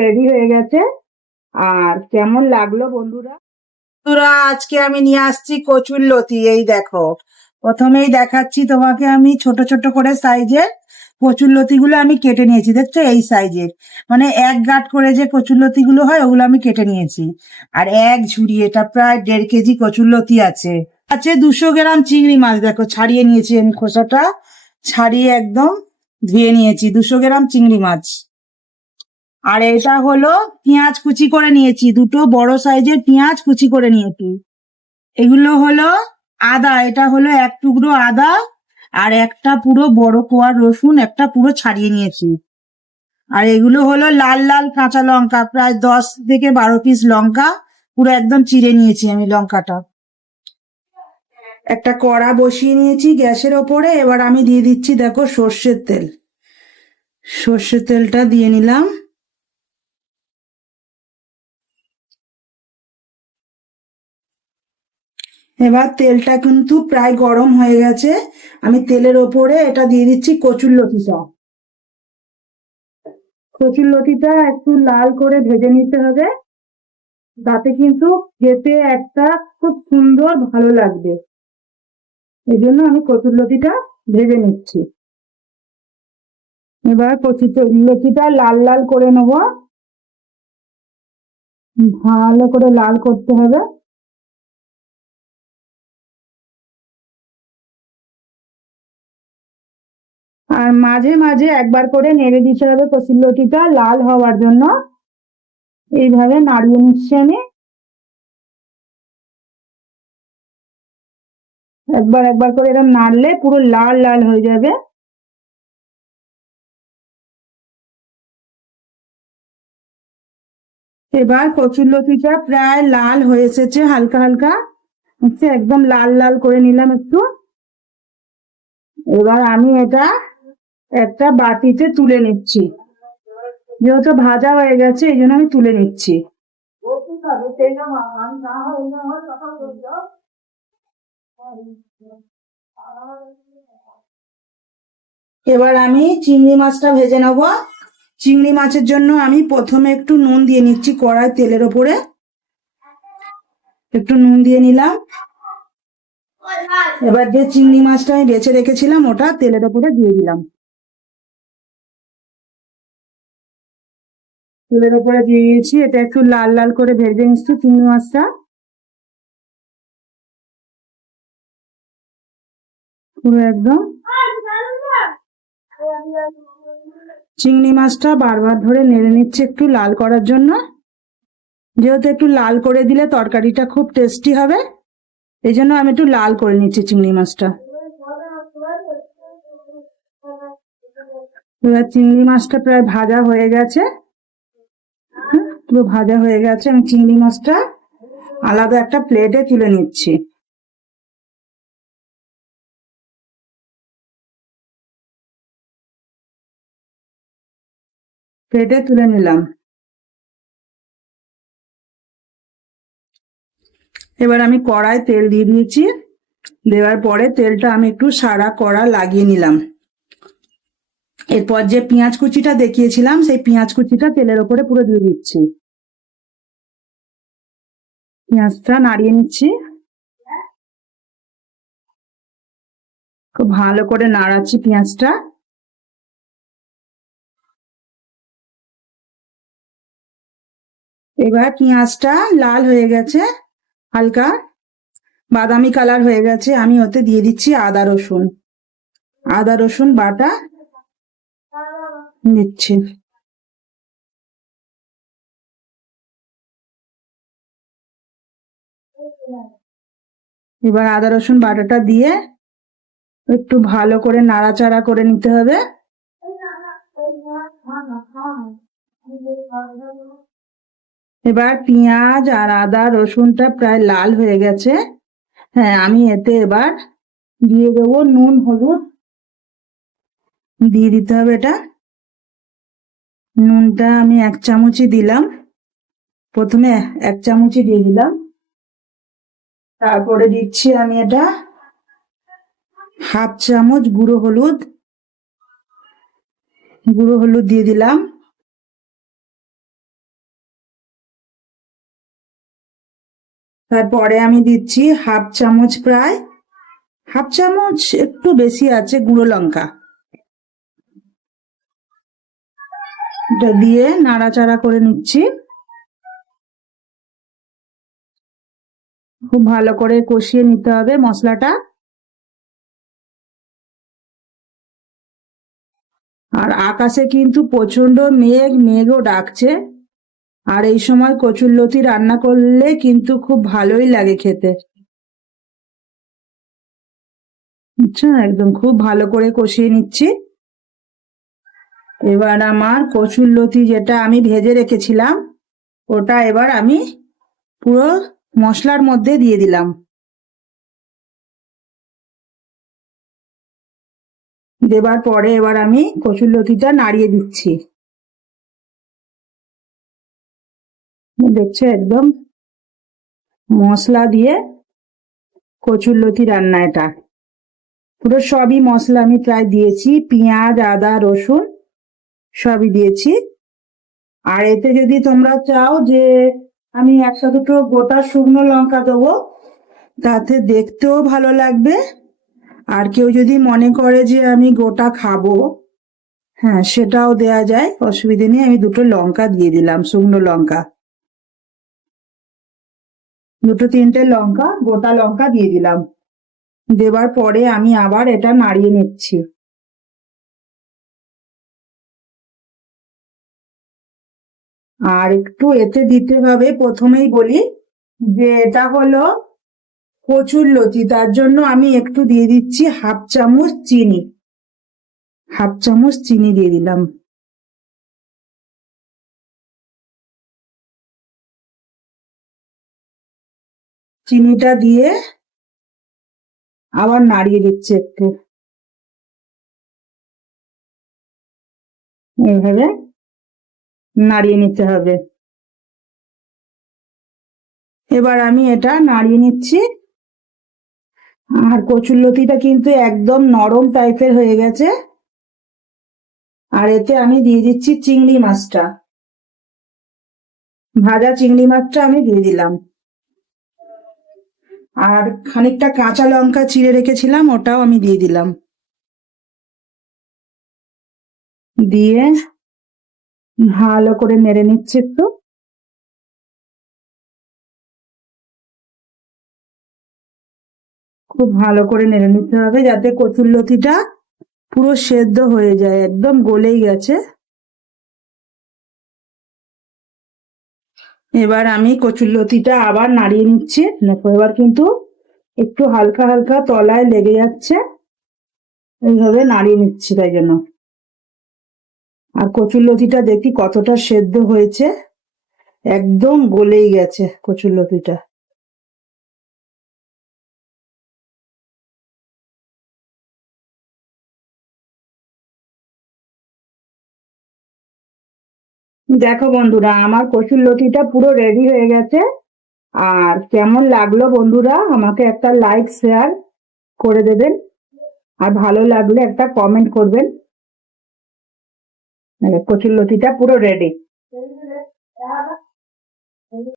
Ready হয়ে গেছে। আর কেমন লাগলো বন্ধুরা? বন্ধুরা, আজকে আমি নিয়ে আসছি কচুর লতি। এই দেখো, প্রথমেই দেখাচ্ছি তোমাকে, আমি ছোট ছোট করে সাইজের কচুর লতিগুলো আমি কেটে নিয়েছি। দেখছো, এই সাইজের, মানে এক গাঁট করে যে কচুর লতিগুলো হয় ওগুলো আমি কেটে নিয়েছি। আর এক ঝুড়ি, এটা প্রায় 1.5 কেজি কচুর লতি আছে। 200 গ্রাম চিংড়ি মাছ, দেখো ছাড়িয়ে নিয়েছি আমি, খোসাটা ছাড়িয়ে একদম ধুয়ে নিয়েছি। 200 গ্রাম চিংড়ি মাছ। আর এটা হলো পেঁয়াজ কুচি করে নিয়েছি, দুটো বড় সাইজের পেঁয়াজ কুচি করে নিয়েছি। এগুলো হলো আদা, এটা হলো এক টুকরো আদা। আর একটা পুরো বড় কোয়া রসুন, একটা পুরো ছাড়িয়ে নিয়েছি। আর এগুলো হলো লাল লাল কাঁচা লঙ্কা, প্রায় 10 থেকে 12 পিস লঙ্কা, পুরো একদম চিড়ে নিয়েছি আমি লঙ্কাটা। একটা কড়া বসিয়ে নিয়েছি গ্যাসের ওপরে। এবার আমি দিয়ে দিচ্ছি, দেখো, সর্ষের তেল। সর্ষের তেলটা দিয়ে নিলাম। এবার তেলটা কিন্তু প্রায় গরম হয়ে গেছে। আমি তেলের ওপরে এটা দিয়ে দিচ্ছি কচুর লতিটা। কচুর লতিটা একটু লাল করে ভেজে নিতে হবে, তাতে কিন্তু খেতে একটা খুব সুন্দর ভালো লাগবে। এই জন্য আমি কচুর লতিটা ভেজে নিচ্ছি। এবার কচুর লতিটা লাল লাল করে নেব, ভালো করে লাল করতে হবে। আর মাঝে মাঝে একবার করে নেড়ে দিতে হবে কচুর লতিটা লাল হওয়ার জন্য। এইভাবে নাড়িয়ে নিচ্ছি আমি। একবার একবার করে এরকম নাড়লে পুরো লাল লাল হয়ে যাবে। এবার কচুরলতিটা প্রায় লাল হয়ে এসেছে, হালকা হালকা হচ্ছে, একদম লাল লাল করে নিলাম একটু। এবার আমি এটা একটা বাটিতে তুলে নিচ্ছি, যেহেতু ভাজা হয়ে গেছে এই জন্য আমি তুলে নিচ্ছি। এবার আমি চিংড়ি মাছটা ভেজে নেব। চিংড়ি মাছের জন্য আমি প্রথমে একটু নুন দিয়ে নিচ্ছি কড়াই তেলের ওপরে। একটু নুন দিয়ে নিলাম। এবার যে চিংড়ি মাছটা আমি বেছে রেখেছিলাম ওটা তেলের ওপরে দিয়ে দিলাম। তেলের ওপরে দিয়ে দিয়েছি, এটা একটু লাল লাল করে ভেজে নিচ্ছি চিংড়ি মাছটা পুরো একদম। চিংড়ি মাছটা বারবার ধরে নেড়ে নিচ্ছে একটু লাল করার জন্য, যেহেতু একটু লাল করে দিলে তরকারিটা খুব টেস্টি হবে, এই জন্য আমি একটু লাল করে নিচ্ছি চিংড়ি মাছটা। এবার চিংড়ি মাছটা প্রায় ভাজা হয়ে গেছে, পুরো ভাজা হয়ে গেছে। আমি চিংড়ি মাছটা আলাদা একটা প্লেটে তুলে নিচ্ছি। প্লেটে তুলে নিলাম। এবার আমি কড়ায় তেল দিয়ে দিয়েছি। দেওয়ার পরে তেলটা আমি একটু সারা কড়া লাগিয়ে নিলাম। এরপর যে পেঁয়াজ কুচিটা দেখিয়েছিলাম সেই পেঁয়াজ কুচিটা তেলের ওপরে পুরো দিয়ে দিচ্ছি। পেঁয়াজটা নাড়িয়ে নিচ্ছি, খুব ভালো করে নাড়াচ্ছি পেঁয়াজটা। এবার পেঁয়াজটা লাল হয়ে গেছে, হালকা বাদামি কালার হয়ে গেছে। আমি ওতে দিয়ে দিচ্ছি আদা রসুন। আদা রসুন বাটা নিচ্ছি। এবার আদা রসুন বাটাটা দিয়ে একটু ভালো করে নাড়াচাড়া করে নিতে হবে। এবার পেঁয়াজ আর আদা রসুনটা প্রায় লাল হয়ে গেছে। হ্যাঁ, আমি এতে এবার দিয়ে দেবো নুন হলুদ, দিয়ে দিতে হবে এটা। নুনটা আমি 1 চামচই দিলাম, প্রথমে 1 চামচই দিয়ে দিলাম। তারপরে দিচ্ছি আমি এটা 1/2 চামচ গুঁড়ো হলুদ। গুঁড়ো হলুদ দিয়ে দিলাম। তারপরে আমি দিচ্ছি হাফ চামচ, প্রায় হাফ চামচ একটু বেশি আছে গুঁড়ো লঙ্কা। এটা দিয়ে নাড়াচাড়া করে নিচ্ছি। খুব ভালো করে কষিয়ে নিতে হবে মশলাটা। আর আকাশে কিন্তু প্রচন্ড মেঘও ডাকছে। আর এই সময় কচুরলতি রান্না করলে কিন্তু খুব ভালোই লাগে খেতে। আচ্ছা, একদম খুব ভালো করে কষিয়ে নিচ্ছি। এবার আমার কচুরলতি যেটা আমি ভেজে রেখেছিলাম ওটা এবার আমি পুরো মশলার মধ্যে দিয়ে দিলাম। দেবার পরে এবার আমি কচুরলতিটা নাড়িয়ে দিচ্ছি। দেখছো, একদম মশলা দিয়ে কচুরলতি রান্না। এটা পুরো সবই মশলা আমি প্রায় দিয়েছি, পেঁয়াজ, আদা, রসুন সবই দিয়েছি। আর এতে যদি তোমরা চাও যে আমি একটা দুটো গোটা শুকনো লঙ্কা দেবো, তাতে দেখতেও ভালো লাগবে। আর কেউ যদি মনে করে যে আমি গোটা খাবো, হ্যাঁ সেটাও দেয়া যায়, অসুবিধে নেই। আমি দুটো লঙ্কা দিয়ে দিলাম, শুকনো লঙ্কা, দুটো তিনটে লঙ্কা, গোটা লঙ্কা দিয়ে দিলাম। দেবার পরে আমি আবার এটা নাড়িয়ে নিচ্ছি। আর একটু এতে দিতে হবে, প্রথমেই বলি যে এটা হলো কচুরলতি, তার জন্য আমি একটু দিয়ে দিচ্ছি হাফ চামচ চিনি। হাফ চামচ চিনি দিয়ে দিলাম। চিনিটা দিয়ে আবার নাড়িয়ে দিচ্ছি একটু, এইভাবে নাড়িয়ে নিতে হবে। এবার আমি এটা নাড়িয়ে নিচ্ছি। আর কচুরলতিটা কিন্তু একদম নরম টাইপের হয়ে গেছে। আর এতে আমি দিয়ে দিচ্ছি চিংড়ি মাছটা, ভাজা চিংড়ি মাছটা আমি দিয়ে দিলাম। আর খানিকটা কাঁচা লঙ্কা চিড়ে রেখেছিলাম, ওটাও আমি দিয়ে দিলাম। দিয়ে ভালো করে নেড়ে নিচ্ছে একটু। খুব ভালো করে নেড়ে নিতে হবে যাতে কচুরলতিটা পুরো সেদ্ধ হয়ে যায়, একদম গলেই গেছে। এবার আমি কচুরলতিটা আবার নাড়িয়ে নিচ্ছি। দেখো এবার কিন্তু একটু হালকা হালকা তলায় লেগে যাচ্ছে, এইভাবে নাড়িয়ে নিচ্ছি তাই জন্য। আর কচুরলতিটা দেখি কতটা সেদ্ধ হয়েছে, একদম গলেই গেছে কচুরলতিটা। দেখো বন্ধুরা, আমার কচুরলতিটা পুরো রেডি হয়ে গেছে। আর কেমন লাগলো বন্ধুরা, আমাকে একটা লাইক শেয়ার করে দেবেন। আর ভালো লাগলে একটা কমেন্ট করবেন। কচুরলতিটা পুরো রেডি।